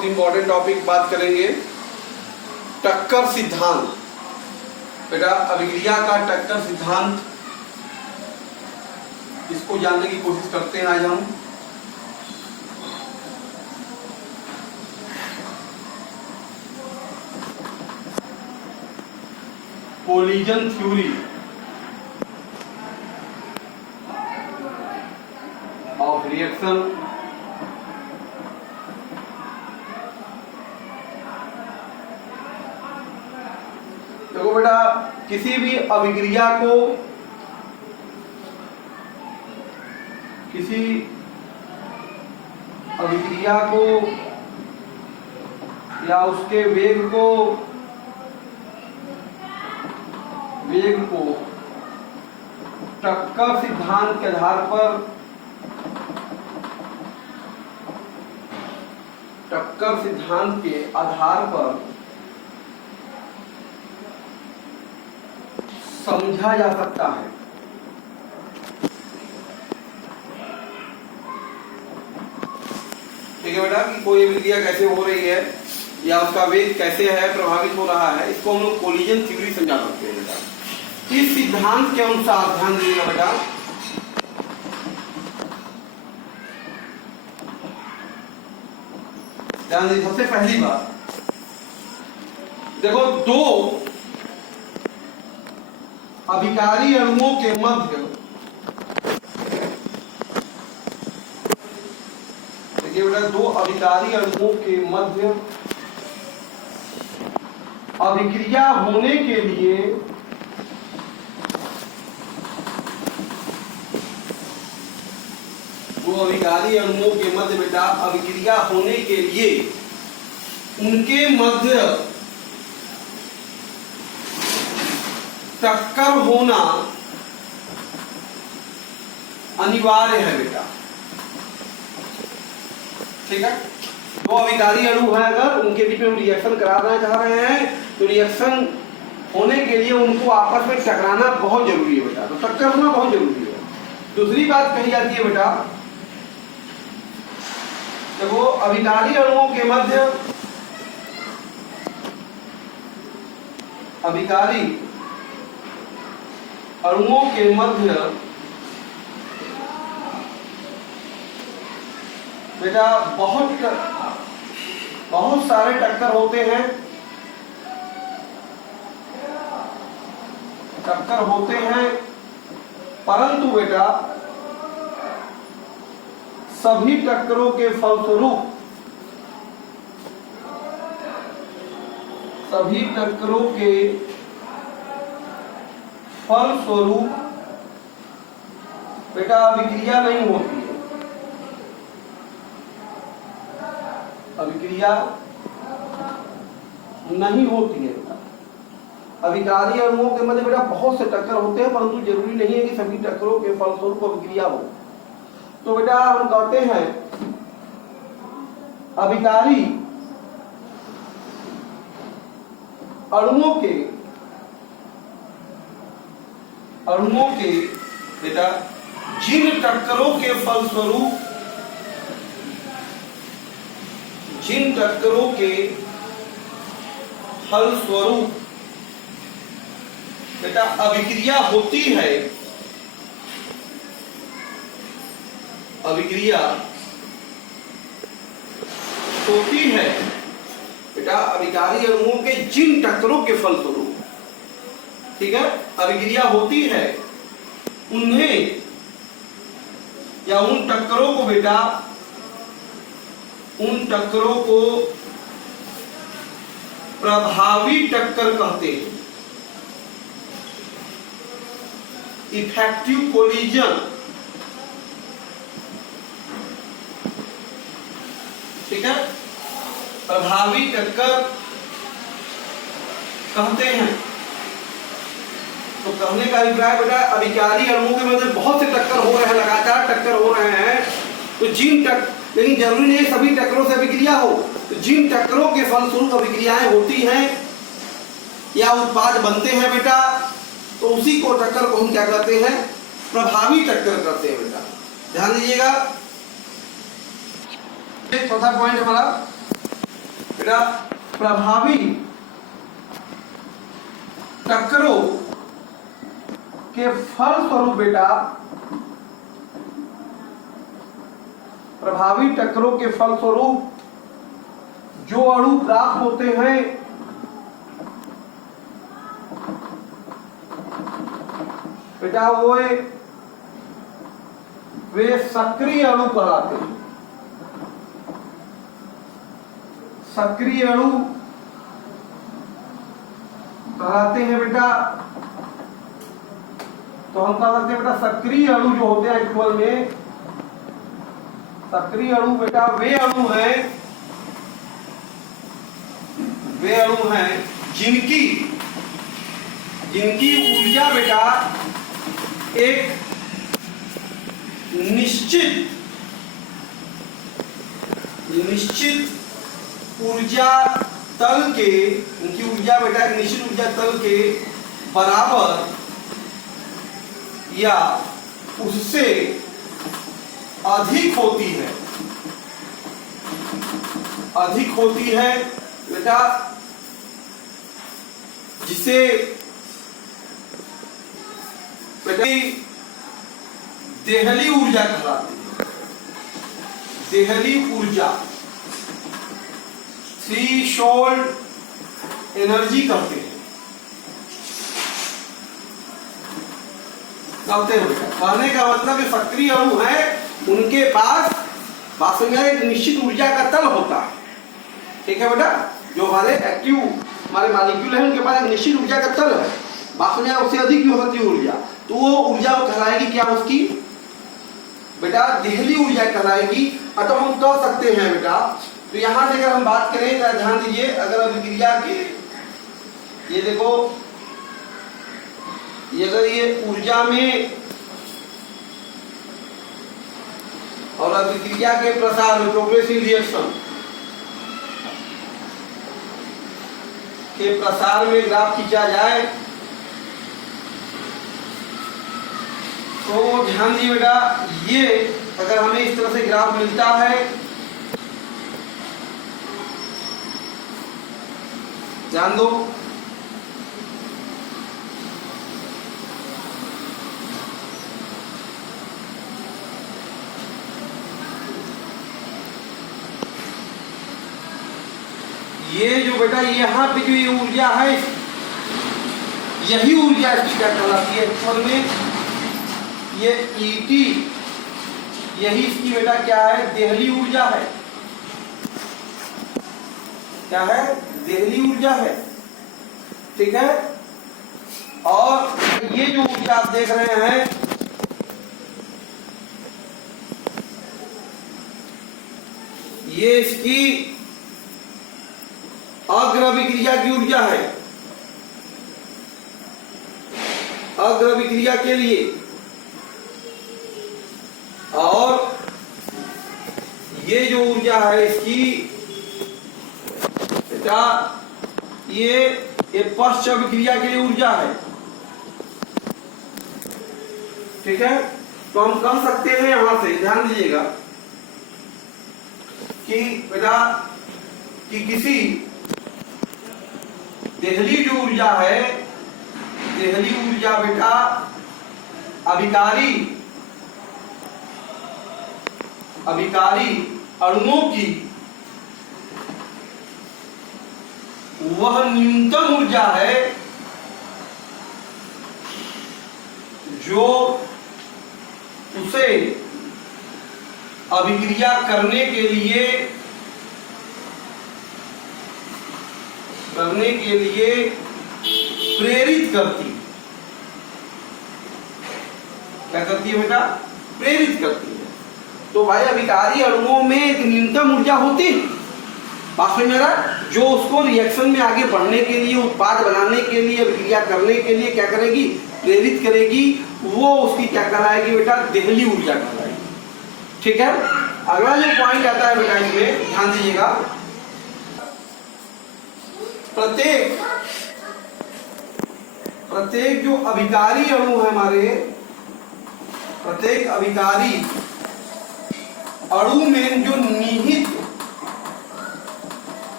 बहुत important topic बात करेंगे, टक्कर सिद्धांत। बेटा अभिक्रिया का टक्कर सिद्धांत, इसको जानने की कोशिश करते हैं आज हम। Collision theory of reaction. देखो बेटा, किसी भी अभिक्रिया को, किसी अभिक्रिया को या उसके वेग को टक्कर सिद्धांत के आधार पर, टक्कर सिद्धांत के आधार पर समझा जा सकता है। ठीक है बेटा, कि कोई अभिक्रिया कैसे हो रही है या उसका वेग कैसे है, प्रभावित हो रहा है, इसको हम लोग कोलिजन थ्योरी समझा सकते हैं बेटा। इस सिद्धांत के अनुसार ध्यान दीजिएगा बेटा, ध्यान दीजिए। सबसे पहली बात देखो, दो अभिकारी अणुओं के मध्य, देखिए बेटा, दो अभिकारी अणुओं के मध्य अभिक्रिया होने के लिए दो अभिकारी अणुओं के मध्य बेटा अभिक्रिया होने के लिए उनके मध्य टक्कर होना अनिवार्य है बेटा। ठीक है, दो अभिकारी अणु है, अगर उनके बीच में हम रिएक्शन कराना चाह रहे हैं तो रिएक्शन होने के लिए उनको आपस में टकराना बहुत जरूरी है बेटा, तो टक्कर होना बहुत जरूरी है। दूसरी बात कही जाती है बेटा, देखो अभिकारी अणुओं के मध्य, अभिकारी अणुओं के मध्य बेटा बहुत सारे टक्कर होते हैं, टक्कर होते हैं, परंतु बेटा सभी टक्करों के फलस्वरूप, सभी टक्करों के फलस्वरूप बेटा अभिक्रिया नहीं होती है, अभिक्रिया नहीं होती है बेटा। अभिकारी अणुओं के मध्य बेटा बहुत से टक्कर होते हैं, परंतु जरूरी नहीं है कि सभी टक्करों के फलस्वरूप अभिक्रिया हो। तो बेटा हम कहते हैं अभिकारी अणुओं के बेटा जिन टक्करों के फलस्वरूप, जिन टक्करों के फलस्वरूप बेटा अभिक्रिया होती है, अभिक्रिया होती है बेटा अभिकारी अणुओं के जिन टक्करों के फलस्वरूप, ठीक है, अभिक्रिया होती है, उन्हें या उन टक्करों को बेटा, उन टक्करों को प्रभावी टक्कर कहते हैं, इफेक्टिव कोलिजन। ठीक है, प्रभावी टक्कर कहते हैं। तो कहने का अभिप्राय बेटा अभिकारी अणुओं के मध्य बहुत से टक्कर हो रहे हैं, लगातार टक्कर हो रहे हैं, तो लेकिन जरूरी नहीं सभी टक्करों से अभिक्रिया हो, तो जिन टक्करों के फलस्वरूप अभिक्रियाएं होती हैं या उत्पाद बनते हैं बेटा, तो उसी को टक्कर को हम क्या कहते हैं, प्रभावी टक्कर कहते हैं बेटा। ध्यान दीजिएगा, चौथा पॉइंट हमारा बेटा प्रभावी टक्करों के फलस्वरूप बेटा, प्रभावी टक्करों के फलस्वरूप जो अणु प्राप्त होते हैं बेटा वे सक्रिय अणु कहलाते हैं। सक्रिय अणु कहलाते हैं बेटा। तो हम कह सकते हैं बेटा सक्रिय अणु जो होते हैं एक्चुअल में, सक्रिय अणु बेटा वे अणु हैं जिनकी ऊर्जा बेटा एक निश्चित ऊर्जा तल के, उनकी ऊर्जा बेटा एक निश्चित ऊर्जा तल के बराबर या उससे अधिक होती है बेटा, जिसे बेटा देहली ऊर्जा कहलाती है। देहली ऊर्जा थ्रेशोल्ड एनर्जी कहते हैं बेटा। कहने का मतलब सक्रिय अणु है, उनके पास वास्तव में एक निश्चित ऊर्जा का तल होता है। ठीक है बेटा, जो हमारे एक्टिव हमारे मॉलिक्यूल है उनके पास एक निश्चित ऊर्जा का तल है, वास्तव में उससे अधिक भी हो सकती है ऊर्जा, तो वो ऊर्जा कहलाएगी क्या उसकी बेटा देहली ऊर्जा कहलाएगी। तो हम कह सकते हैं बेटा, तो यहां से अगर हम बात करें तो ध्यान दीजिए, अगर अभिक्रिया के ये देखो, अगर ये ऊर्जा में और अभिक्रिया के प्रसार में प्रोग्रेसिव रिएक्शन के प्रसार में ग्राफ खींचा जाए तो ध्यान दीजिए बेटा, ये अगर हमें इस तरह से ग्राफ मिलता है, ध्यान दो, ये जो बेटा यहाँ पे जो ये ऊर्जा है, यही ऊर्जा इसकी क्या कहलाती है एक्चुअल में, ये ET यही इसकी बेटा क्या है, देहली ऊर्जा है। क्या है, देहली ऊर्जा है। ठीक है, और ये जो ऊर्जा आप देख रहे हैं, ये इसकी अग्र अभिक्रिया की ऊर्जा है, अग्र अभिक्रिया के लिए। और ये जो ऊर्जा है इसकी बेटा ये पश्च अभिक्रिया के लिए ऊर्जा है। ठीक है, तो हम कह सकते हैं यहां से, ध्यान दीजिएगा कि बेटा कि किसी देहली जो ऊर्जा है, देहली ऊर्जा बेटा अभिकारी अणुओं की वह न्यूनतम ऊर्जा है जो उसे अभिक्रिया करने के लिए प्रेरित करती। क्या करती है बेटा, प्रेरित करती है। तो भाई अभिकारी अणुओं में एक न्यूनतम ऊर्जा होती है वास्तव में, जो उसको रिएक्शन में आगे बढ़ने के लिए, उत्पाद बनाने के लिए, अभिक्रिया करने के लिए क्या करेगी, प्रेरित करेगी। वो उसकी क्या कहलाएगी बेटा, देहली ऊर्जा कहलाएगी। ठीक है, अगला जो पॉइंट आता है बेटा इसमें ध्यान दीजिएगा, प्रत्येक जो अभिकारी अणु है हमारे, प्रत्येक अभिकारी अणु में जो निहित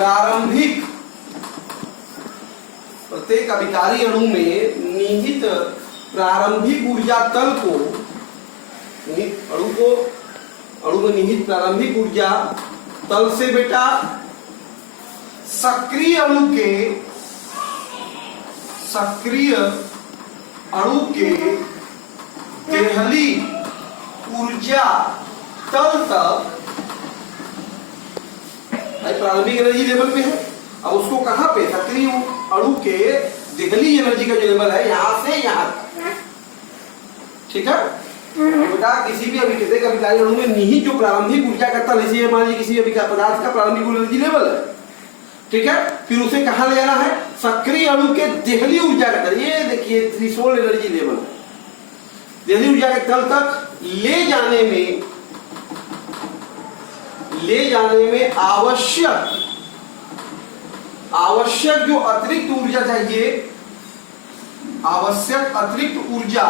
प्रारंभिक प्रत्येक अभिकारी अणु में निहित प्रारंभिक ऊर्जा तल को अणु में निहित प्रारंभिक ऊर्जा तल से बेटा सक्रिय अणु के देहली ऊर्जा तल तक प्रारंभिक एनर्जी लेवल पे है। अब उसको कहां पे, सक्रिय अणु के देहली एनर्जी का जो लेवल है यहां से यहां तक, ठीक है। बेटा किसी भी अभिकारी अणु में निहित जो प्रारंभिक ऊर्जा का तल, इसे मान लीजिए किसी भी पदार्थ का प्रारंभिक एनर्जी लेवल है, ठीक है। फिर उसे कहां ले जाना है, सक्रिय अणु के देहली ऊर्जा का तल, ये देखिए थ्रेशोल्ड एनर्जी लेवल, देहली ऊर्जा के तल तक ले जाने में आवश्यक जो अतिरिक्त ऊर्जा चाहिए, आवश्यक अतिरिक्त ऊर्जा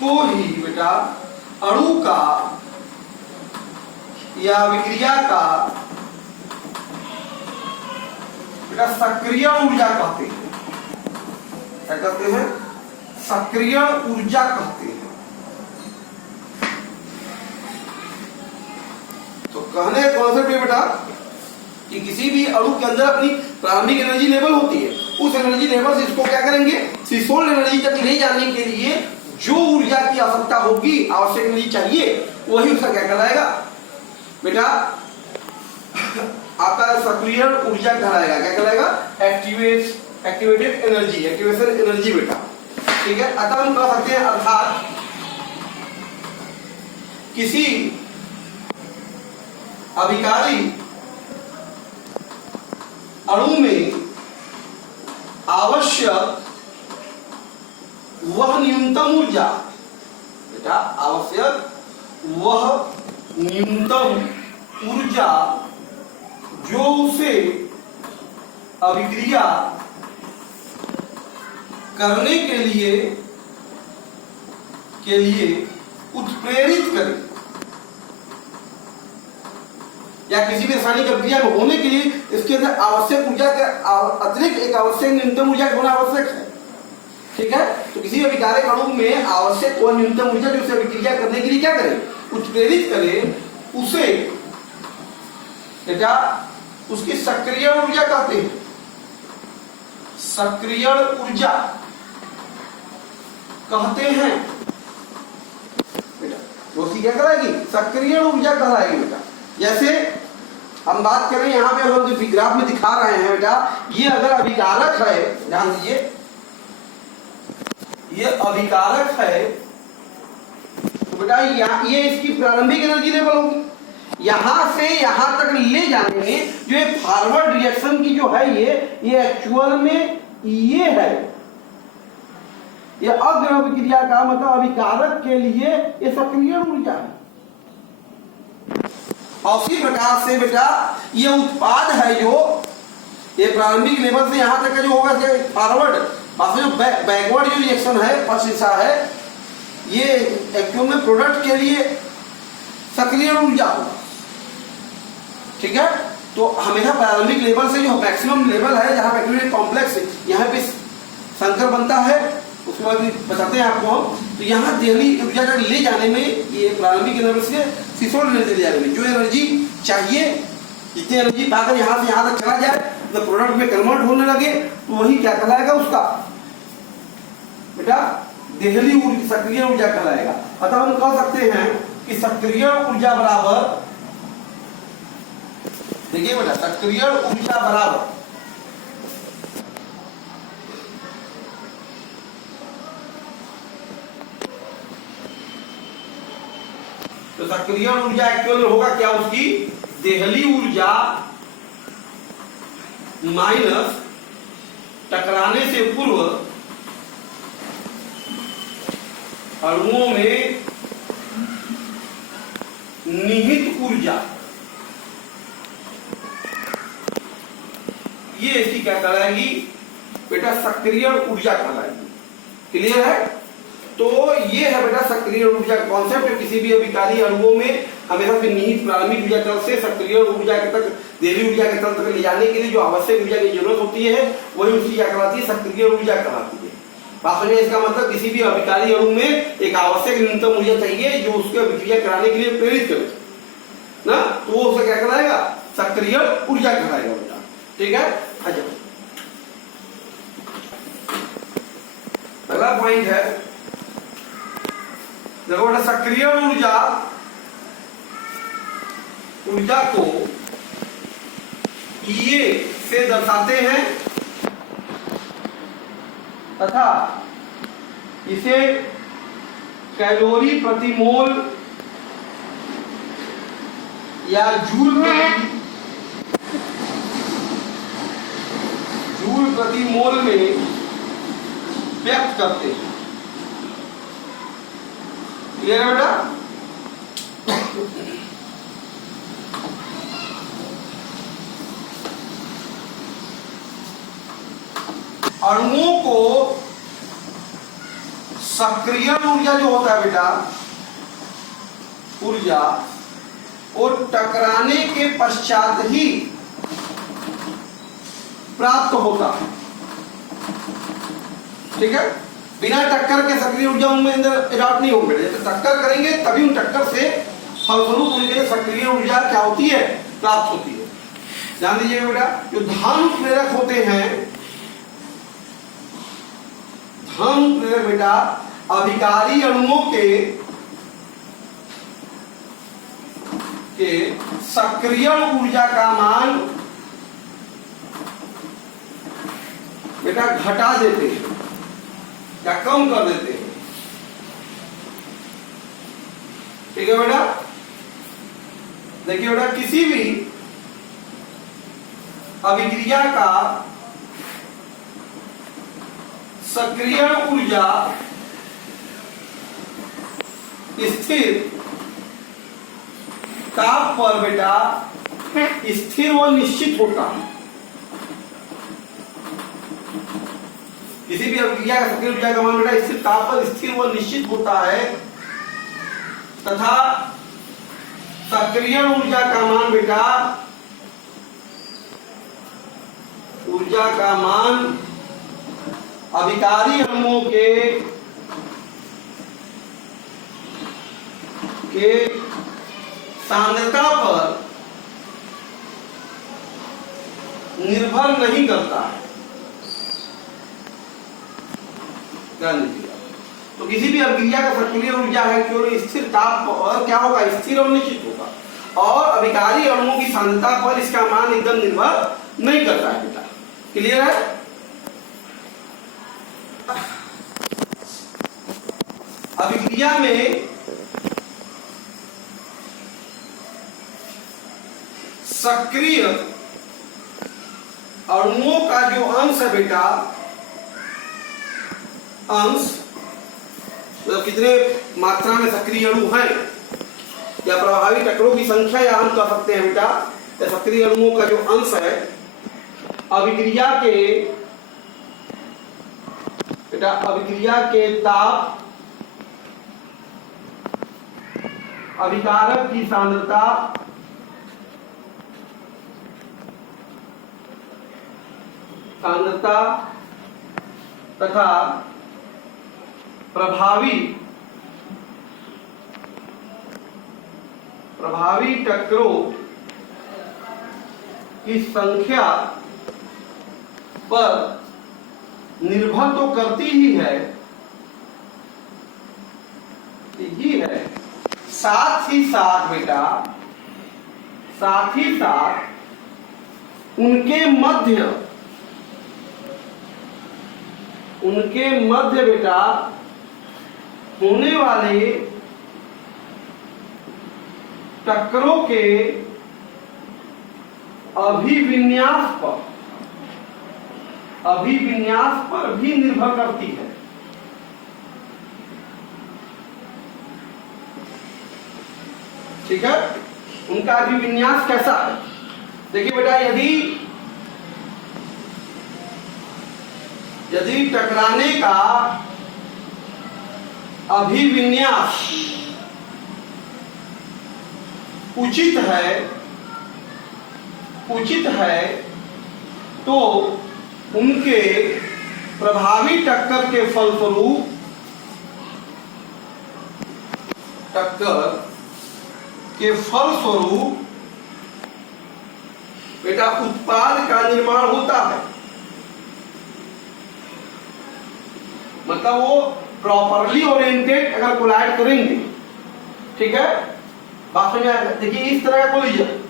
को ही बेटा अणु का या अभिक्रिया का बेटा सक्रिय ऊर्जा कहते हैं। क्या कहते हैं, सक्रिय ऊर्जा कहते हैं। तो कहने का कॉन्सेप्ट है बेटा कि किसी भी अणु के अंदर अपनी प्रारंभिक एनर्जी लेवल होती है, उस एनर्जी लेवल से इसको क्या करेंगे, थ्रेशोल्ड एनर्जी तक ले जाने के लिए जो ऊर्जा की आवश्यकता होगी, आवश्यक एनर्जी चाहिए, वही उसका क्या कहलाएगा बेटा, आपका सक्रिय ऊर्जा कहलाएगा। क्या कहलाएगा, एक्टिवेटेड एनर्जी, एक्टिवेशन एनर्जी बेटा, ठीक है। अतः हम कह सकते हैं अर्थात किसी अभिकारी अणु में आवश्यक वह न्यूनतम ऊर्जा बेटा, आवश्यक वह न्यूनतम ऊर्जा जो उसे अभिक्रिया करने के लिए उत्प्रेरित करे, या किसी भी रासायनिक अभिक्रिया में होने के लिए इसके अंदर आवश्यक ऊर्जा के अतिरिक्त एक आवश्यक न्यूनतम ऊर्जा होना आवश्यक है, ठीक है। तो किसी भी अभिकारक अणु में आवश्यक वह न्यूनतम ऊर्जा जो उसे अभिक्रिया करने के लिए क्या करे, उत्प्रेरित करे, उसे बेटा उसकी सक्रिय ऊर्जा कहते हैं। सक्रिय ऊर्जा कहते हैं बेटा, रोसी क्या कहलाएगी, सक्रिय ऊर्जा कहलाएगी बेटा। जैसे हम बात करें यहाँ पे, हम जो ग्राफ में दिखा रहे हैं बेटा, ये अगर अभिकारक है, ध्यान दीजिए, ये अभिकारक है तो बेटा ये इसकी प्रारंभिक एनर्जी लेवल होगी। यहां से यहां तक ले जाने में जो ये फॉरवर्ड रिएक्शन की जो है ये एक्चुअल में ये है, ये अग्र अभिक्रिया का मतलब अभिकारक के लिए ये सक्रिय ऊर्जा है। और उसी प्रकार से बेटा ये उत्पाद है जो ये प्रारंभिक लेवल से यहां तक का जो होगा फॉरवर्ड, बाकी जो बैकवर्ड जो रिएक्शन है, पश्चिसा है, ये एक्चुअल में प्रोडक्ट के लिए सक्रिय ऊर्जा होगा, ठीक है। तो हमेशा प्रारंभिक लेवल से जो मैक्सिमम लेवल है जहां बैक्टीरियल कॉम्प्लेक्स यहाँ पे संकर बनता है, उसके बाद बताते हैं आपको हम। तो यहाँ देहली ऊर्जा तक ले जाने में, ये प्रारंभिक एनर्जी से थ्रेशोल्ड एनर्जी ले जाने में जो एनर्जी चाहिए, जितनी एनर्जी पाकर यहाँ से यहाँ तक चला जाए, तो प्रोडक्ट में कन्वर्ट होने लगे, तो वही क्या कहलाएगा उसका बेटा, देहली ऊर्जा, सक्रिय ऊर्जा कहलाएगा। अतः हम कह सकते हैं कि सक्रिय ऊर्जा बराबर, देखिए बेटा, सक्रिय ऊर्जा बराबर तो सक्रिय ऊर्जा एक्चुअल में होगा क्या, उसकी देहली ऊर्जा माइनस टकराने से पूर्व अणुओं में निहित ऊर्जा, ये इसकी क्या कहलाएगी बेटा, सक्रिय ऊर्जा कहलाएगी। क्लियर है। तो ये है बेटा सक्रिय ऊर्जा कॉन्सेप्ट। किसी भी अभिकारी अणुओं में हमेशा से निहित प्रारंभिक ऊर्जा तल से सक्रिय ऊर्जा तक देवी ऊर्जा के तल तक ले जाने के लिए जो आवश्यक ऊर्जा की जरूरत होती है वही उसकी क्या कहलाती है, सक्रिय ऊर्जा कहलाती है। बात समझे? इसका मतलब किसी भी अभिकारी अणु में एक आवश्यक न्यूनतम ऊर्जा चाहिए जो उसको अभिक्रिया कराने के लिए प्रेरित करे ना, तो वो उसे क्या कहलाएगा, सक्रिय ऊर्जा कहलाएगा बेटा। ठीक है, अच्छा अगला पॉइंट है, देखो बेटा सक्रिय ऊर्जा को E से दर्शाते हैं तथा इसे कैलोरी प्रति मोल या जूल प्रति मोल में व्यक्त करते हैं। क्लियर है बेटा? अणुओं को सक्रिय ऊर्जा जो होता है बेटा, ऊर्जा वो टकराने के पश्चात ही प्राप्त होता है। ठीक है, बिना टक्कर के सक्रिय ऊर्जा उनमें अंदर इजाफा नहीं होगी बेटा। जब टक्कर करेंगे तभी उन टक्कर से फलस्वरूप उनके सक्रिय ऊर्जा क्या होती है, प्राप्त होती है। ध्यान दीजिएगा बेटा, जो धानु प्रेरक होते हैं, धानु प्रेरक बेटा अभिकारी अणुओं के सक्रिय ऊर्जा का मान बेटा घटा देते हैं या कम कर देते हैं। ठीक है बेटा, देखिए बेटा किसी भी अभिक्रिया का सक्रिय ऊर्जा स्थिर ताप पर बेटा स्थिर व निश्चित होता है। किसी भी अभिक्रिया का सक्रिय ऊर्जा का मान बेटा स्थिर ताप पर स्थिर व निश्चित होता है तथा सक्रिय ऊर्जा का मान बेटा अभिकारी अणुओं के सांद्रता पर निर्भर नहीं करता है। तो किसी भी अभिक्रिया का सक्रिय ऊर्जा है केवल स्थिर ताप पर क्या होगा, स्थिर और निश्चित होगा, और अभिकारी अणुओं की सांद्रता पर इसका मान एकदम निर्भर नहीं करता है बेटा। क्लियर है? अभिक्रिया में सक्रिय अणुओं का जो अंश है बेटा, अंश मतलब कितने मात्रा में सक्रिय अणु हैं या प्रभावी टक्करों की संख्या या हम कह सकते हैं बेटा, सक्रिय अणुओं का जो अंश है अभिक्रिया के ताप, अभिकारक की सांद्रता, तथा प्रभावी टक्करों की संख्या पर निर्भर तो करती ही है, साथ ही साथ बेटा, उनके मध्य बेटा होने वाले टक्करों के अभिविन्यास पर भी निर्भर करती है। ठीक है, उनका अभिविन्यास कैसा है? देखिए बेटा, यदि टकराने का अभिविन्यास उचित है उचित है तो उनके प्रभावी टक्कर के फलस्वरूप बेटा उत्पाद का निर्माण होता है। मतलब वो प्रॉपरली ओरिएंटेड अगर कोलाइड करेंगे, ठीक है, बात समझ आएगा। देखिए इस तरह का कोलिजन,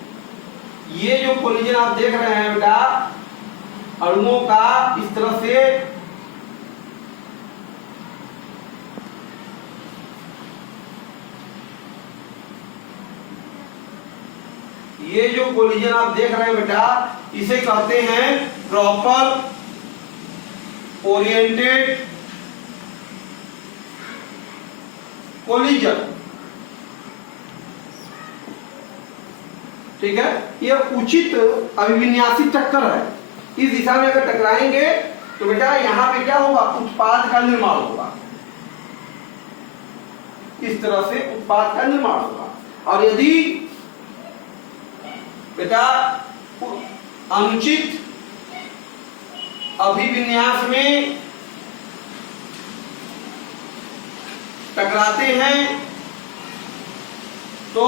ये जो कोलिजन आप देख रहे हैं बेटा अणुओं का इस तरह से ये जो कोलिजन आप देख रहे हैं बेटा इसे कहते हैं प्रॉपर ओरिएंटेड कोलिजन, ठीक है। ये उचित अभिविन्यासित टक्कर है। इस दिशा में अगर टकराएंगे तो बेटा यहां पे क्या होगा, उत्पाद का निर्माण होगा। इस तरह से उत्पाद का निर्माण होगा। और यदि बेटा अनुचित अभिविन्यास में टकराते हैं तो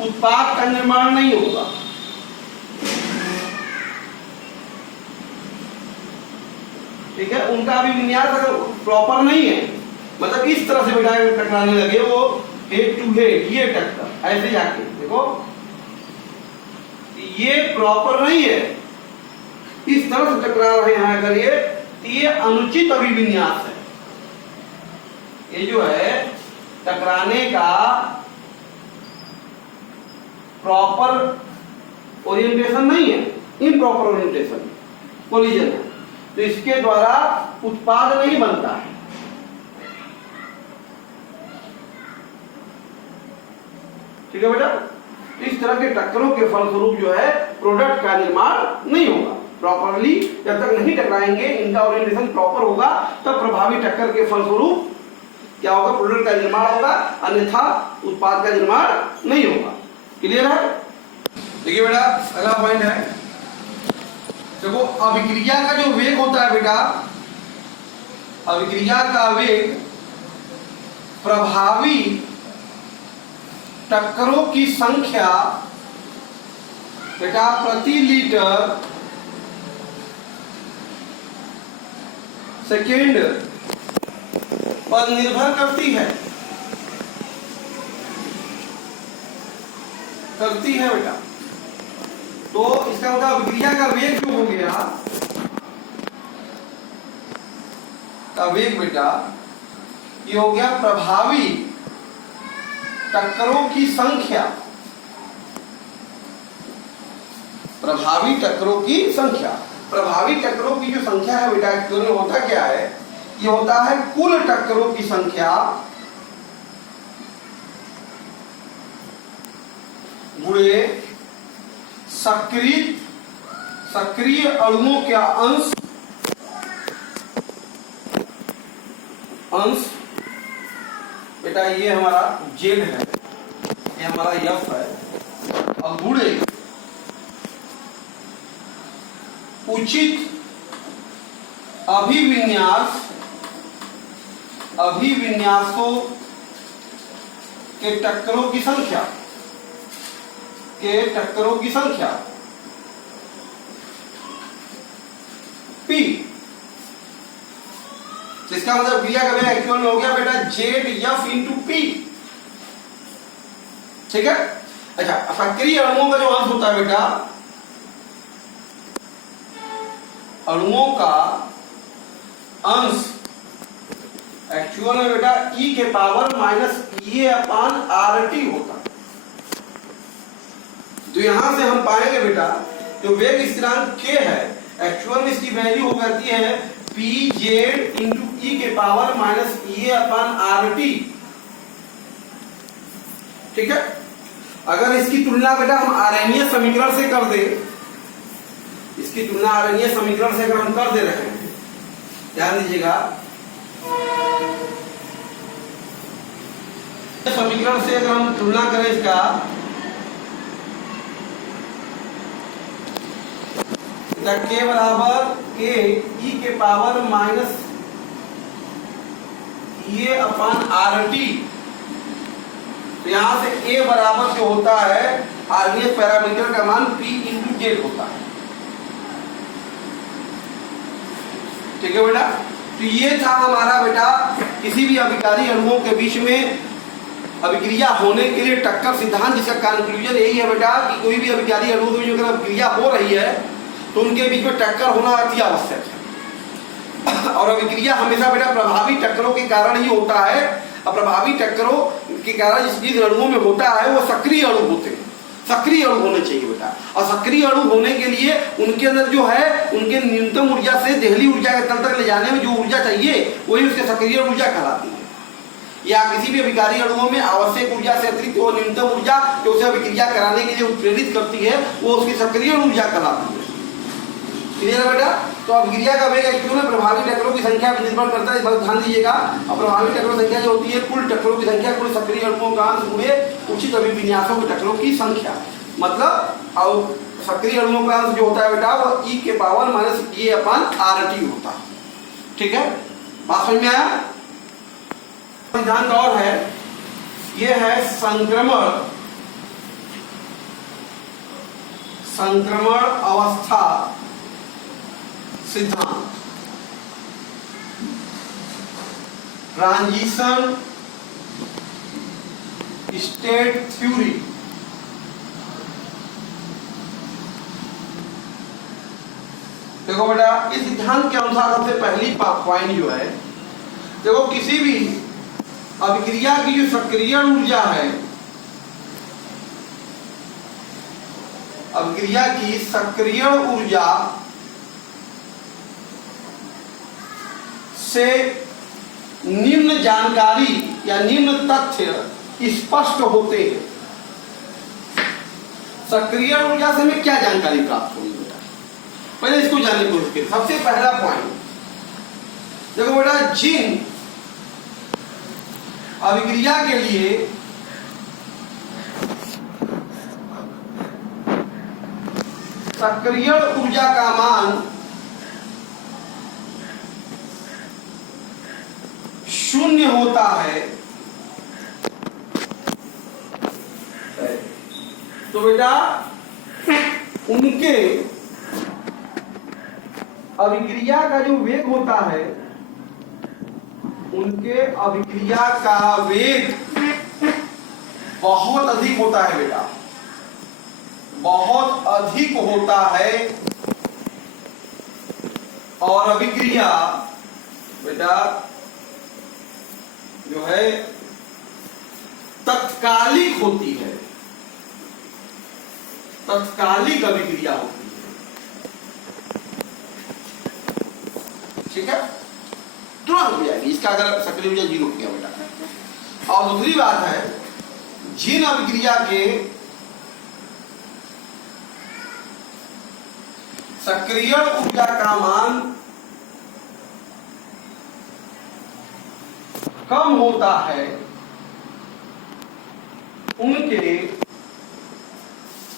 उत्पाद का निर्माण नहीं होगा। ठीक है, उनका अभिविन्यास अगर प्रॉपर नहीं है, मतलब इस तरह से बेटा टकराने लगे वो हेड टू हेड, ये टक्कर ऐसे जाके देखो ये प्रॉपर नहीं है, इस तरह से टकरा रहे हैं अगर ये अनुचित अभिविन्यास है। ये जो है टकराने का प्रॉपर ओरिएंटेशन नहीं है, इम्प्रॉपर ओरिएंटेशन कोलिजन है, तो इसके द्वारा उत्पाद नहीं बनता है। ठीक है बेटा, इस तरह के टक्करों के फलस्वरूप जो है प्रोडक्ट का निर्माण नहीं होगा। प्रॉपरली जब तक नहीं टकराएंगे, इनका ओरिएंटेशन प्रॉपर होगा, तब प्रभावी टक्कर के फलस्वरूप क्या होगा, प्रोडक्ट का निर्माण होगा, अन्यथा उत्पाद का निर्माण नहीं होगा। क्लियर है? देखिए बेटा अगला पॉइंट है, देखो अभिक्रिया का जो वेग होता है बेटा, अभिक्रिया का वेग प्रभावी टक्करों की संख्या बेटा प्रति लीटर सेकेंड पर निर्भर करती है बेटा। तो इसका मतलब अभिक्रिया का वेग जो हो गया, का वेग बेटा ये हो गया प्रभावी टक्करों की संख्या, प्रभावी टक्करों की संख्या। प्रभावी टक्करों की जो संख्या है बेटा एक्चुअली होता क्या है, ये होता है कुल टक्करों की संख्या गुणे सक्रिय अणुओं का अंश बेटा, ये हमारा जेड है, ये हमारा एफ है, और गुणे उचित अभिविन्यासों के टक्करों की संख्या P। इसका मतलब क्रिया का वेग एक्चुअल में हो गया बेटा जेड एफ इंटू पी। ठीक है, अच्छा सक्रिय अणुओं का जो अंश होता है बेटा, अणुओं का अंश एक्चुअल में बेटा ई के पावर माइनस ई अपान आर टी होता है। तो यहां से हम पाएंगे बेटा जो वेग स्थिरांक k है, एक्चुअल में इसकी वैल्यू हो जाती है पी जेड इंटू ई के पावर माइनस ई अपान आर टी। ठीक है, अगर इसकी तुलना बेटा हम आरएनए समीकरण से कर दे, इसकी तुलना आरएनए समीकरण से अगर हम कर दे रहे हैं, ध्यान दीजिएगा, समीकरण से अगर हम तुलना करें इसका, k बराबर k e के पावर माइनस ये अपन RT, तो यहां से a बराबर जो होता है RDS पैरामीटर का मान P इंटू जेड होता है। ठीक है बेटा, तो ये था हमारा बेटा किसी भी अभिकारी अणुओं के बीच में अभिक्रिया होने के लिए टक्कर सिद्धांत, जिसका कंक्लूजन यही है बेटा कि कोई भी अभिकारी अणुओं के बीच में अगर अभिक्रिया हो रही है तो उनके बीच में टक्कर होना अति आवश्यक है। और अभिक्रिया हमेशा बेटा प्रभावी टक्करों के कारण ही होता है, और प्रभावी टक्करों के कारण जिस अणुओं में होता है वो सक्रिय अणु होते हैं, सक्रिय अणु होने चाहिए बेटा। और सक्रिय अणु होने के लिए उनके अंदर जो है उनके न्यूनतम ऊर्जा से देहली ऊर्जा के तल तक ले जाने में जो ऊर्जा चाहिए वही उसके सक्रिय ऊर्जा कहलाती है। या किसी भी अभिकारी अणुओं में आवश्यक ऊर्जा से अतिरिक्त वो न्यूनतम ऊर्जा जो उसे अभिक्रिया कराने के लिए उत्प्रेरित करती है वो उसकी सक्रिय ऊर्जा कहलाती है। क्लियर है बेटा? तो अभिक्रिया का वेग एक्चुअल में प्रभावी टक्करों की संख्या पर निर्भर करता है, बहुत ध्यान दीजिएगा। और प्रभावी टक्करों की संख्या जो होती है कुल टक्करों की संख्या, कुल सक्रिय अणुओं का अंश हुए उचित अभिविन्यासों के टक्करों की संख्या, मतलब और सक्रिय अणुओं का अंश जो होता है बेटा वो e के पावर माइनस ये अपन RT होता है। ठीक है, बात समझ में आया? सिद्धांत और है, ये है संक्रमण अवस्था सिद्धांत, ट्रांजिशन स्टेट थ्योरी। देखो बेटा, इस सिद्धांत के अनुसार सबसे पहली पॉइंट जो है, देखो किसी भी अभिक्रिया की जो सक्रिय ऊर्जा है, अभिक्रिया की सक्रिय ऊर्जा से निम्न जानकारी या निम्न तथ्य स्पष्ट होते हैं। सक्रिय ऊर्जा से हमें क्या जानकारी प्राप्त होगी बेटा, पहले इसको जानने की कोशिश करें। सबसे पहला पॉइंट देखो बेटा, जिन अभिक्रिया के लिए सक्रिय ऊर्जा का मान शून्य होता है, तो बेटा उनके अभिक्रिया का जो वेग होता है, उनके अभिक्रिया का वेग बहुत अधिक होता है बेटा, बहुत अधिक होता है। और अभिक्रिया बेटा जो है तत्कालिक होती है, तत्कालिक अभिक्रिया होती है। ठीक है, तुरंत हो जाएगी इसका अगर सक्रिय ऊर्जा 0 हो गया बेटा। और दूसरी बात है, जिन अभिक्रिया के सक्रिय ऊर्जा का मान कम होता है, उनके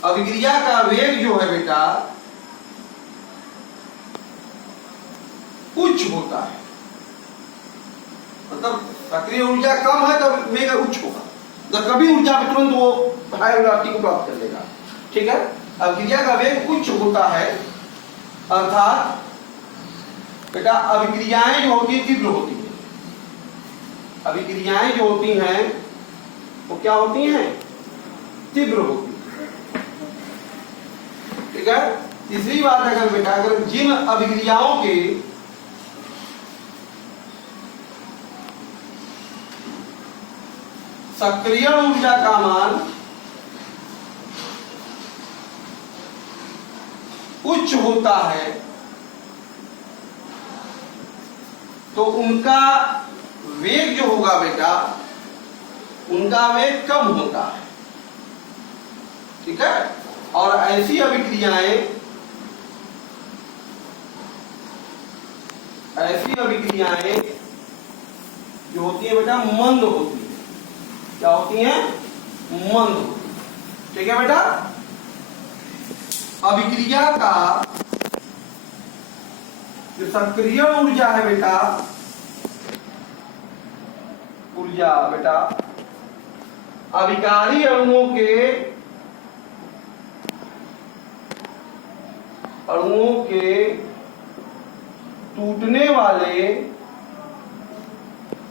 अभिक्रिया का वेग जो है बेटा उच्च होता है। मतलब सक्रिय ऊर्जा कम है तो वेग उच्च होगा, तो कभी ऊर्जा में तुरंत वो हाई वेलोसिटी को प्राप्त कर लेगा। ठीक है, अभिक्रिया का वेग उच्च होता है, अर्थात बेटा अभिक्रियाएं जो होती है तीव्र होती है। अभिक्रियाएं जो होती हैं वो क्या होती हैं? तीव्र होती है। ठीक है, तीसरी बात अगर बेटा, अगर जिन अभिक्रियाओं के सक्रिय ऊर्जा का मान उच्च होता है तो उनका वेग जो होगा बेटा, उनका वेग कम होता है। ठीक है, और ऐसी अभिक्रियाएं जो होती है बेटा मंद होती है। क्या होती है? मंद होती है। ठीक है बेटा, अभिक्रिया का जो सक्रिय ऊर्जा है बेटा, ऊर्जा बेटा अभिकारी अणुओं के टूटने वाले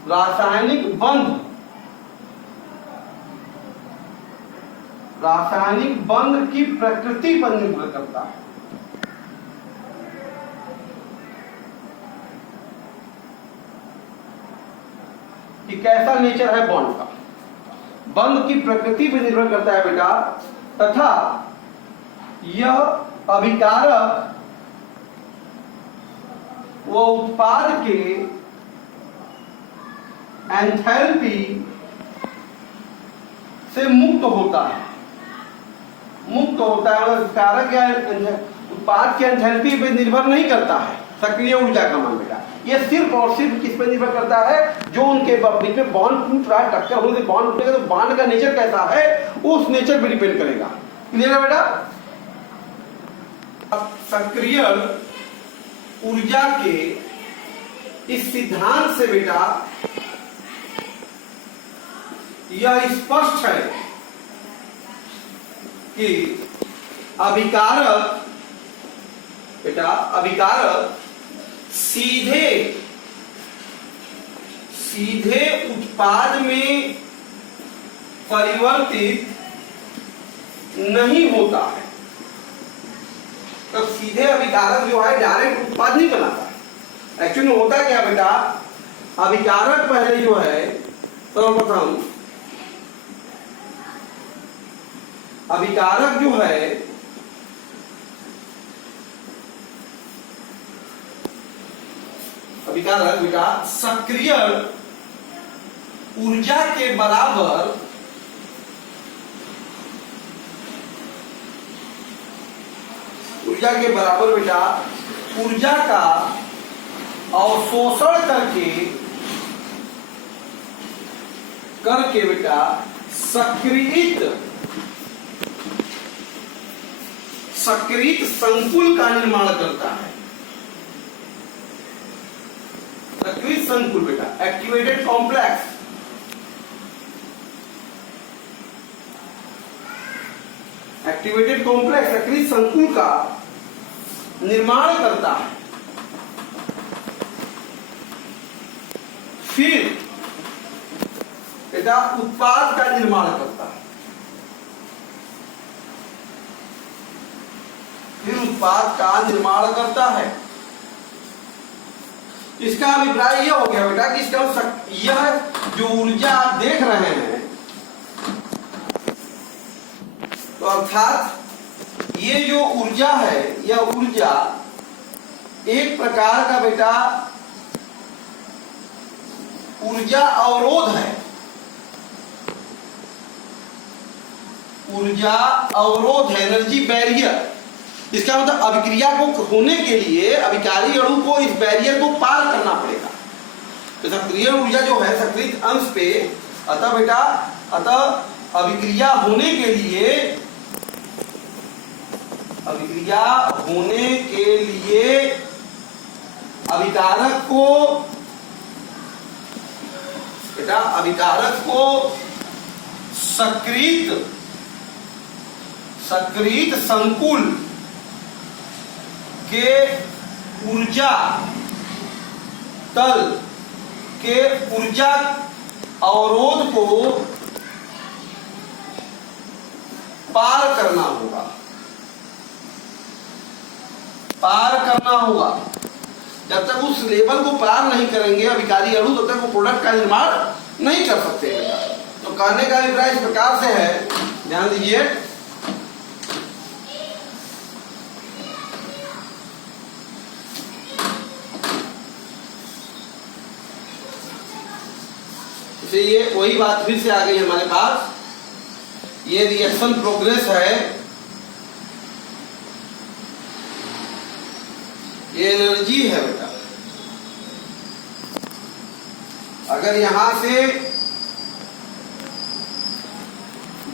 रासायनिक बंध की प्रकृति पर निर्भर करता है। कि कैसा नेचर है बॉन्ड का, बंध की प्रकृति पर निर्भर करता है बेटा, तथा यह अभिकारक व उत्पाद के एंथैल्पी से मुक्त होता है। कारक या उत्पाद के एंथैल्पी पे निर्भर नहीं करता है सक्रिय ऊर्जा का मान बेटा। ये सिर्फ और सिर्फ किस पे निर्भर करता है, जो उनके बीच में बॉन्ड टूट रहा है, टक्कर होने से बॉन्ड टूटेगा तो बॉन्ड का नेचर कैसा है उस नेचर पे डिपेंड करेगा। क्लियर है बेटा। अब सक्रिय ऊर्जा के इस सिद्धांत से बेटा यह स्पष्ट है कि अभिकारक सीधे उत्पाद में परिवर्तित नहीं होता है। तब सीधे अभिकारक जो है डायरेक्ट उत्पाद नहीं बनाता है। एक्चुअली होता क्या बेटा, अभिकारक पहले जो है सर्वप्रथम अभिकारक जो है अभिकारक बेटा सक्रिय ऊर्जा के बराबर बेटा ऊर्जा का अवशोषण करके बेटा सक्रिय संकुल का निर्माण करता है। सक्रिय संकुल बेटा एक्टिवेटेड कॉम्प्लेक्स, सक्रिय संकुल का निर्माण करता है। फिर बेटा उत्पाद का निर्माण करता है। इसका अभिप्राय यह हो गया बेटा कि इसका यह जो ऊर्जा आप देख रहे हैं, तो अर्थात ये जो ऊर्जा है, यह ऊर्जा एक प्रकार का बेटा ऊर्जा अवरोध है। Energy barrier. इसका मतलब अभिक्रिया को होने के लिए अभिकारी अणु को इस बैरियर को पार करना पड़ेगा। तो सक्रिय ऊर्जा जो है सक्रिय अंश पे, अतः अभिक्रिया होने के लिए अभिकारक को सक्रिय संकुल के ऊर्जा तल के ऊर्जा अवरोध को पार करना होगा। जब तक उस लेवल को पार नहीं करेंगे अभिकारी अणु, तब तक वो प्रोडक्ट का निर्माण नहीं कर सकते। तो कहने का अभिप्राय इस प्रकार से है, ध्यान दीजिए। ये वही बात फिर से आ गई हमारे पास। ये रिएक्शन प्रोग्रेस है, ये एनर्जी है बेटा। अगर यहां से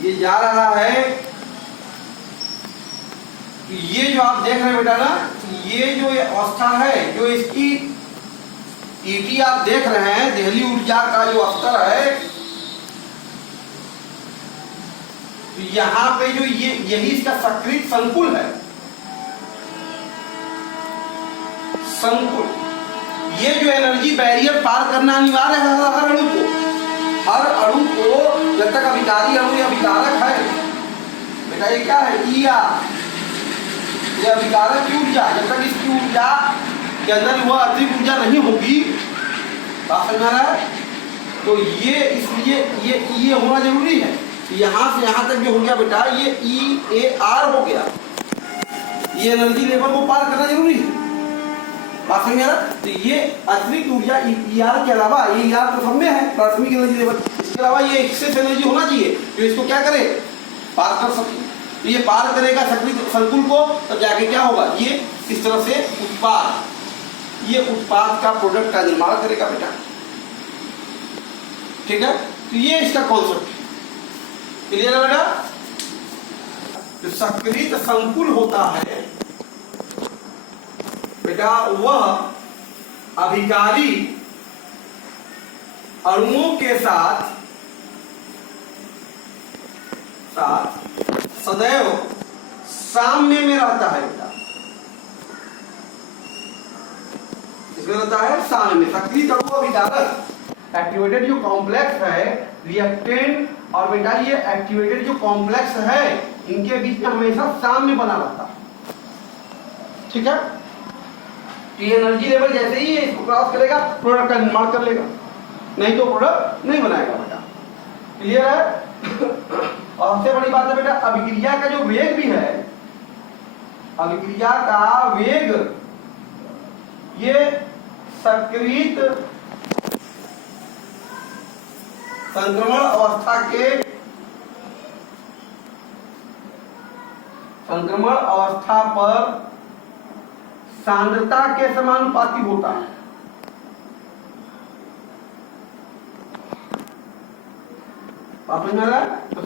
ये जा रहा है ये जो आप देख रहे हैं बेटा ना, ये जो अवस्था है, जो इसकी ईटी आप देख रहे हैं, देहली ऊर्जा का जो स्तर है, तो यहां पे जो यही इसका सक्रिय संकुल है, संकुल। ये जो एनर्जी बैरियर पार करना अनिवार्य है हर अणु को, हर अणु को। जब तक अभिकारी अणु या विकारक है बेटा, ये क्या है, ये अभिकारक की ऊर्जा, जब तक इसकी ऊर्जा के अंदर वह अतिरिक्त ऊर्जा नहीं होगी, बात समझ रहा है, तो ये इसलिए ये होना जरूरी है। यहां से यहां तक जो हो गया बेटा, ये EAR हो गया, ये एनर्जी लेवल को पार करना जरूरी है, बात समझ रहा। तो ये अतिरिक्त ऊर्जा EAR के अलावा, ये EAR तो सब में है, प्राथमिक एनर्जी लेवल, इसके अलावा ये एक्सेस एनर्जी होना चाहिए जो इसको क्या करे, पार कर सके। तो ये पार करेगा सक्रिय संकुल को, तब जाके क्या होगा, ये इस तरह से उत्पाद, ये उत्पाद का प्रोडक्ट का निर्माण करेगा बेटा, ठीक है। तो ये इसका कॉन्सेप्ट है, क्लियर है बेटा। जो सक्रिय संकुल होता है बेटा, वह अभिकारी अणुओं के साथ सदैव साम्य में रहता है बेटा, इसमें रहता है साम्य में। सक्रिय अणु अभिकारक एक्टिवेटेड जो कॉम्प्लेक्स है, रिएक्टेंट और बेटा ये एक्टिवेटेड जो कॉम्प्लेक्स है, इनके बीच में हमेशा साम्य बना रहता है, ठीक है। ये एनर्जी लेवल जैसे ही इसको क्रॉस करेगा, प्रोडक्ट का निर्माण कर लेगा, नहीं तो प्रोडक्ट नहीं बनाएगा बेटा, क्लियर है। और सबसे बड़ी बात है बेटा, अभिक्रिया का जो वेग भी है, अभिक्रिया का वेग, ये सक्रिय संक्रमण अवस्था पर सांद्रता के समानुपाती होता है। तो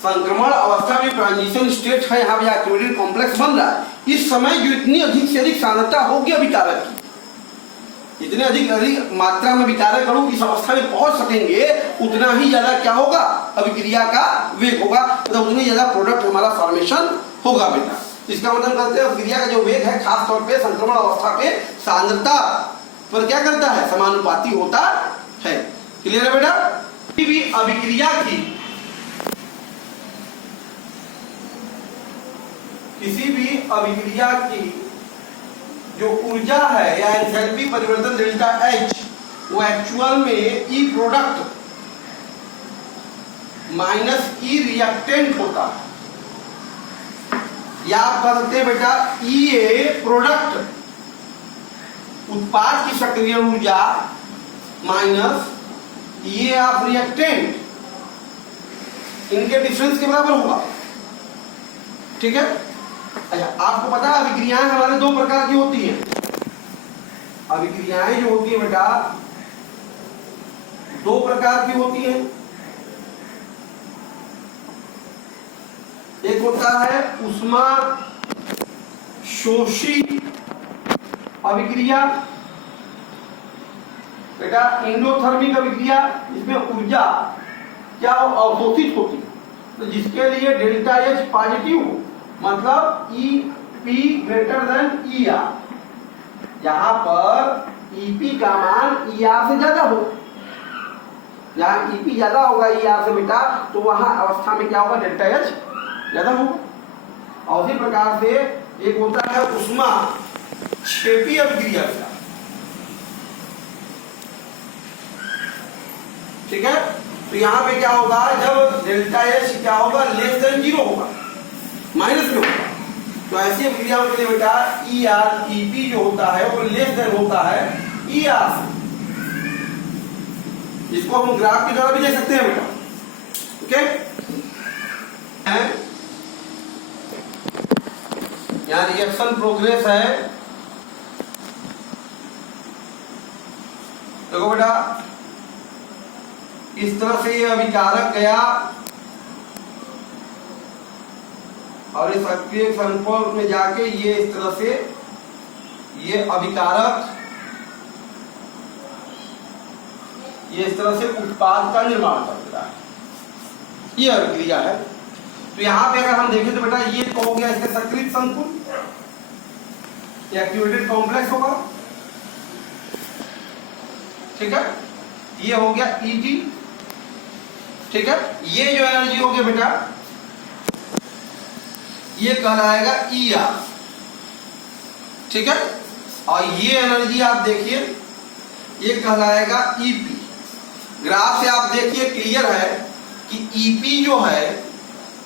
संक्रमण अवस्था में ट्रांजिशन स्टेट है, यहाँ पे एक्टिवेटेड कॉम्प्लेक्स बन रहा है, इस समय जो इतनी अधिक से अधिक सांद्रता होगी अभिकारक की, जितने अधिक मात्रा में विकारक अणु इस अवस्था में पहुंच सकेंगे, उतना ही ज्यादा क्या होगा, अभिक्रिया का वेग होगा, मतलब उतनी ज्यादा प्रोडक्ट हमारा फॉर्मेशन होगा बेटा। इसका मतलब करते हैं अभिक्रिया का जो वेग है, खास तौर पे संक्रमण अवस्था पे सांद्रता पर क्या करता है, समानुपाती होता है, क्लियर है बेटा। भी अभिक्रिया की, किसी भी अभिक्रिया की जो ऊर्जा है या एंथैल्पी परिवर्तन डेल्टा H, वो एक्चुअल में E product minus E reactant होता है, या आप कह सकते हैं बेटा EA प्रोडक्ट, उत्पाद की सक्रिय ऊर्जा माइनस EA ऑफ रिएक्टेंट, इनके डिफरेंस के बराबर होगा, ठीक है। अच्छा, आपको पता है अभिक्रियाएं हमारे दो प्रकार की होती हैं। अभिक्रियाएं जो होती है बेटा, दो प्रकार की होती हैं। एक होता है उष्मा शोषी अभिक्रिया बेटा, एंडोथर्मिक अभिक्रिया, इसमें ऊर्जा क्या अवशोषित होती है, तो जिसके लिए डेल्टा H पॉजिटिव हो, मतलब EP ग्रेटर देन ER, जहां पर EP का मान ER से ज्यादा हो, जहां EP ज्यादा होगा ER से बेटा, तो वहां अवस्था में क्या होगा, डेल्टा H ज्यादा होगा। और इसी प्रकार से एक होता है उष्मा क्षेपी अभिक्रिया, ठीक है। तो यहाँ पे क्या होगा, जब डेल्टा H क्या होगा, लेस देन 0 होगा, माइनस में होगा, तो ऐसी अभिक्रियाओं के लिए बेटा EP जो होता है वो लेस देन होता है ER से, जिसको हम ग्राफ के द्वारा भी देख सकते हैं बेटा, ओके। यहाँ रिएक्शन प्रोग्रेस है, देखो बेटा इस तरह से ये अभिकारक गया, और इस सक्रिय संपर्क में जाके ये इस तरह से ये अभिकारक, ये इस तरह से उत्पाद का निर्माण करता है। ये अभिक्रिया है। तो यहाँ पे अगर हम देखें तो बेटा ये तो हो गया इसका सक्रिय संकुल, एक्टिवेटेड कॉम्प्लेक्स होगा, ठीक है। ये हो गया ईटी, ठीक है। ये जो एनर्जी हो गया बेटा ये कहलाएगा ईआर, ठीक है। और ये एनर्जी आप देखिए ये कहलाएगा ईपी। ग्राफ से आप देखिए क्लियर है कि ईपी जो है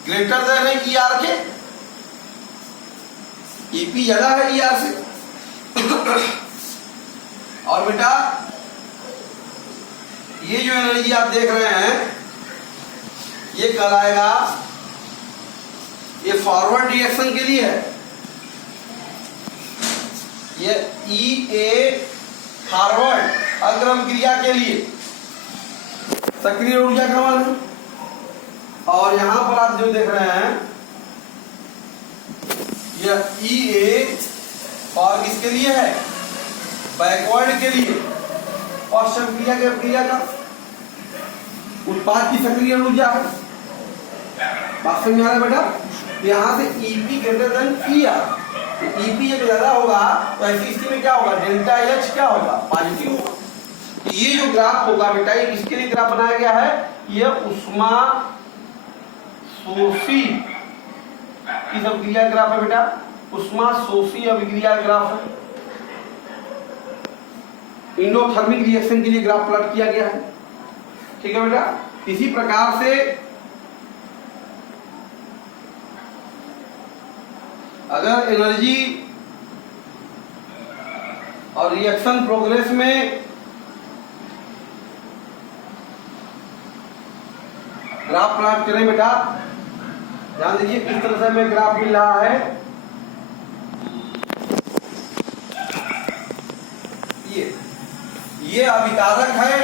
ग्रेटर देन है ईआर के, ईपी ज्यादा है ईआर से। और बेटा ये जो एनर्जी आप देख रहे हैं ये कहलाएगा, ये फॉरवर्ड रिएक्शन के लिए है, ये ई ए फॉरवर्ड अग्रम क्रिया के लिए सक्रिय ऊर्जा का मान है। और यहां पर आप जो देख रहे हैं यह ई ए और किसके लिए है, बैकवर्ड के लिए, पश्चिम क्रिया का उत्पाद की सक्रिय ऊर्जा है। बात समझ आ रहा है बेटा। यहां से ईपी ग्रेटर देन ईआर, तो ईपी जब ज्यादा होगा तो ऐसी स्थिति में क्या होगा, डेल्टा एच क्या होगा, पॉजिटिव होगा। ये जो ग्राफ होगा बेटा ये किसके लिए ग्राफ बनाया गया है, ये उष्मा शोषी किस अभिक्रिया ग्राफ है बेटा, उष्मा शोषी अभिक्रिया ग्राफ है। इंडोथर्मिक रिएक्शन के लिए ग्राफ प्लॉट किया गया है, ठीक है बेटा। इसी प्रकार से अगर एनर्जी और रिएक्शन प्रोग्रेस में ग्राफ प्लॉट करें बेटा, ध्यान दीजिए किस तरह से हमें ग्राफ मिल रहा है। ये अभिकारक है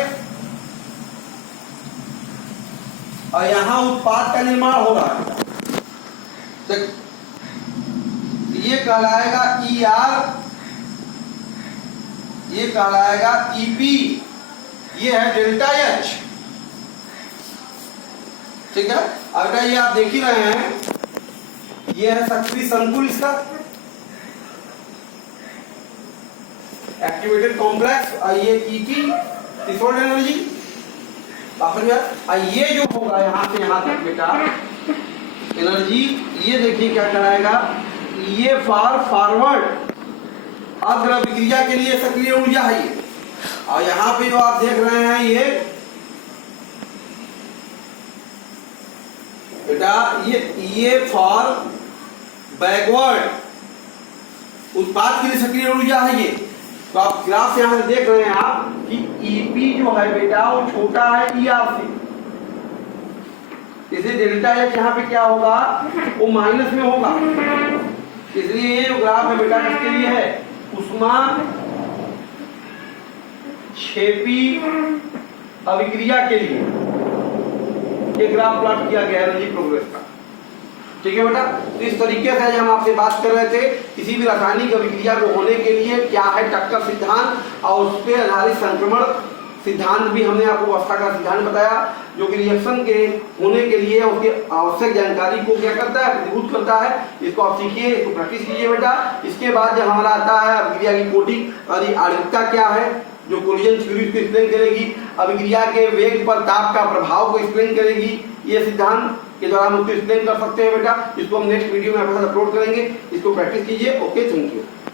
और यहां उत्पाद का निर्माण हो रहा है। ये कहलाएगा ई आर, ये कहलाएगा ईपी, ये है डेल्टा एच, ठीक है। अगर ये आप देख ही रहे हैं ये है सक्रिय संकुल इसका, एक्टिवेटेड कॉम्प्लेक्स, और ये ईटी थ्रेशोल्ड एनर्जी। और ये जो होगा यहां से यहां तक बेटा एनर्जी, ये देखिए क्या कराएगा, ये फॉरवर्ड अग्र अभिक्रिया के लिए सक्रिय ऊर्जा है ये। और यहां पे जो आप देख रहे हैं ये बेटा ये फॉर बैकवर्ड उत्पाद के लिए सक्रिय ऊर्जा है ये। तो आप ग्राफ से यहां देख रहे हैं आप कि ईपी जो है बेटा वो छोटा है ईआर से, इसलिए डेल्टा एच यहाँ पे क्या होगा, वो माइनस में होगा। इसलिए ये जो ग्राफ है बेटा किसके लिए है, उष्मा क्षेपी अभिक्रिया के लिए ये ग्राफ प्लॉट किया गया है एनर्जी प्रोग्रेस का, ठीक है बेटा। तो इस तरीके से हम आपसे बात कर रहे थे किसी भी रासायनिक अभिक्रिया को होने के लिए क्या है टक्कर सिद्धांत, और उस पर आधारित संक्रमण सिद्धांत भी हमने आपको अवस्था का सिद्धांत बताया, जो कि रिएक्शन के होने के लिए उसकी आवश्यक जानकारी को क्या करता है, प्रतिभूत करता है। इसको आप सीखिए, इसको प्रैक्टिस कीजिए बेटा। इसके बाद जब हमारा आता है अभिक्रिया की कोटिक और आणविकता क्या है, जो कोलिजन थ्योरी को एक्सप्लेन करेगी, अभिक्रिया के वेग पर ताप का प्रभाव को एक्सप्लेन करेगी। ये सिद्धांत के द्वारा हम उसको एक्सप्लेन कर सकते हैं बेटा। इसको हम नेक्स्ट वीडियो में आपके साथ अपलोड करेंगे, इसको प्रैक्टिस कीजिए। Okay, thank you.